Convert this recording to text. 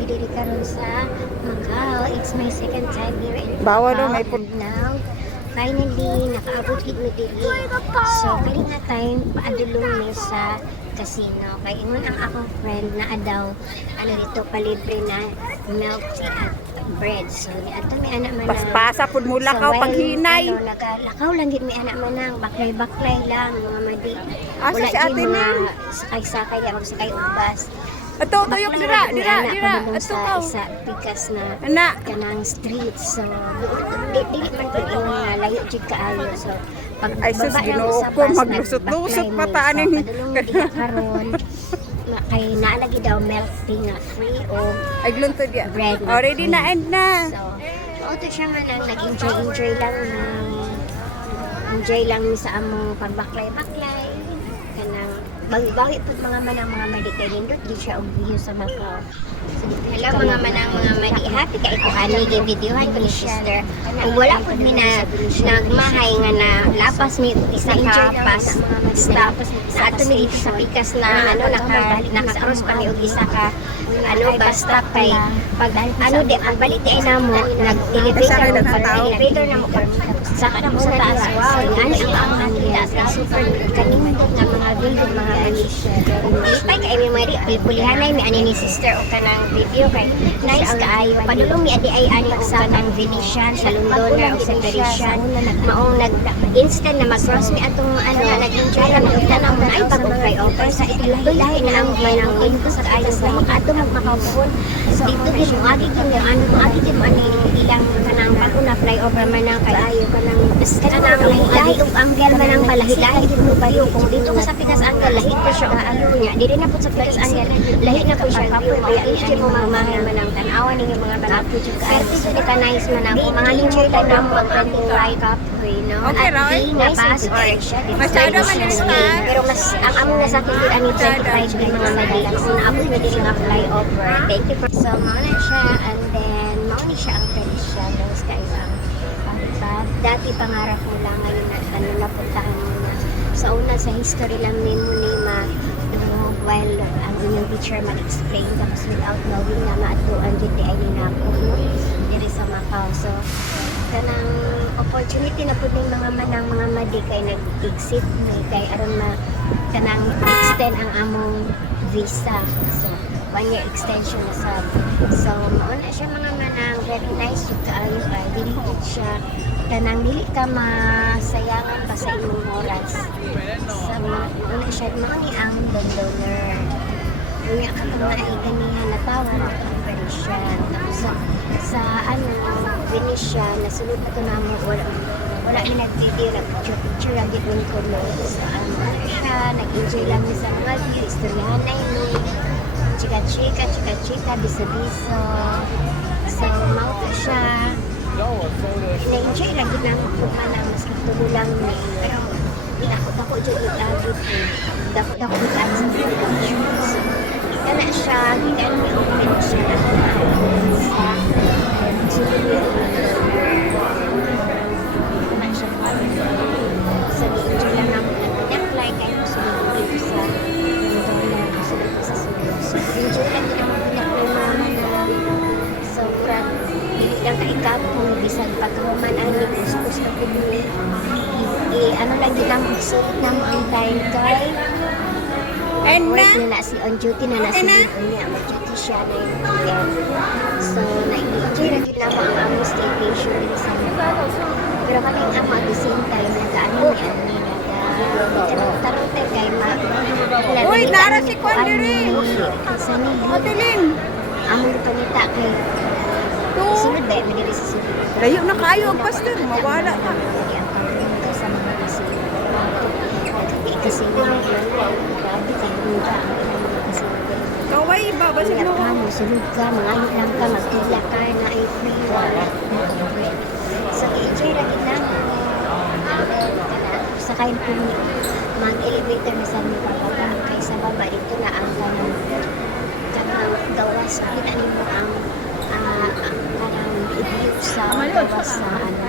kami diri karon sa Macau. It's my second time here in Bawa daw, Macau. may And now, finally, nakaabot gid mi diri. So, kani nga time paadulong mi sa casino. Kay ingon ang akong friend na adaw ano dito palibre na milk tea at bread. So, ni ato mi anak man Paspasa pud mo lakaw pag hinay. Lakaw lang gid mi anak man ang baklay-baklay lang mga madi. Asa si ate mga Ning? sakay-sakay lang sakay og bus. Ato tuyok dira. Ato ka. Sa pikas na Ana. kanang street. So, dili man pud nga layo jud kaayo. So, pag Ay, sus, baba lang Ginoo sa ko, bus, maglusot-lusot nagbaklay pa mo. taan So, ini. padulong mo diha karon. Kay naalagi daw milk tea nga free o Ay glunto dia. bread nga Already free. na end na. So, auto siya nga lang nag-enjoy lang enjoy lang mi sa among pagbaklay-baklay kanang bawi-bawi pud mga manang mga medikay nindot di siya og view sa Macau. Hello mga manang mga madi, happy kay ko ani gi videohan ko ni sister. Kung wala pud mi na nagmahay nga na lapas mi isa ka pas stop sa ato mi dito sa pikas na ano naka-cross pa mi og isa ka ano basta kay pag ano di ang balik di ay namo nag-elevator mo para elevator na mo saka na mo sa taas. Wow, ani ang nakita sa super kanindot nga mga building mga anisya. Ipay kay mi mari pulihanay mi ani ni sister o kanang video kay nice kaayo padulong mi adi ay ani sa kanang Venetian sa Londoner o sa Parisian maong nag instant na mag-cross mi atong ano nag-enjoy na makita na mo ay pag-flyover sa ilahi na ang manang ito sa kaayo sa makato magmakapon dito gid mo agi gid mo ano agi gid mo ani ilang kanang pag-una flyover man ang kaayo kanang lahi og angle man ang palahi-lahi gid mo bayo kung dito ka sa Pinas angle lahi pa siya kaayo niya dili na pud sa Pinas angle lahi na po siya view kaya hindi mo mamahal man ang tanawan ninyo mga bata pero dito ni ka nice man ang mga enjoy lang na mo ang ating life no Okay, at right? di nice pass or Masyado man yung style. pero mas ang amo na sa akin din ani 25 din mga madalang so naabot na din nga flyover thank you for so mauna siya and then mauna siya ang tradition ng Skybang dati pangarap mo lang ngayon na ano napuntahan mo na sa una sa history lang ni mo ni ma while ang inyong teacher mag-explain tapos without knowing na maatuan dito ay ninako no diri sa Macau so kanang opportunity na pud ning mga manang mga madi kay nag-exit ni kay aron ma kanang extend ang among visa so 1 year extension na sab so mao na siya mga manang very nice ug kaayo kay dili siya kanang dili ka masayangan pa sa imong oras sa una siya mao ni ang Londoner unya ka pa ay ganihan na tawag ang Parisian tapos sa ano Venetian nasulod na to namo wala ni nag-video na picture lagi dun ko no sa ano siya nag-enjoy lang sa mga view istoryahan na yun chika-chika bisa-bisa so mao to siya na-enjoy lagi lang ako manang mas tulo lang ni pero dako dyan itagod ko dako itagod sa pictures kana siya gikan ni open siya sa sulod naman siya sa di-enjoy lang ako nag-apply kayo sulod dito sa sulod sa sulod so enjoy lang din ako nag-apply mga so dili lang kaikapon bisan pagkahuman ang kuskus na pili ano lang din ang magsulit na mo ang time kay work na si on duty na nasa niya mag-duty siya na yung weekend so na-enjoy na din lang ang among staycation din sa pero kami ang at the same time nag-ano ni tarong tayo kay Uy, nara si Kwan diri. Kasi ni Matiling. among panita kay sunod ba may diri sa sunod Layo na kayo ang pastor, mawala ka. sa mga kasi kasi grabe ka muda kasi Kaway ba basin mo? mo sulod ka mga lang ka magtila ka na ay free so enjoy ra gid lang sa kain po mag-elevator na sa mga pababa kay sa baba dito na ang kanang gawas kita nimo ang parang i-view sa gawas sa ano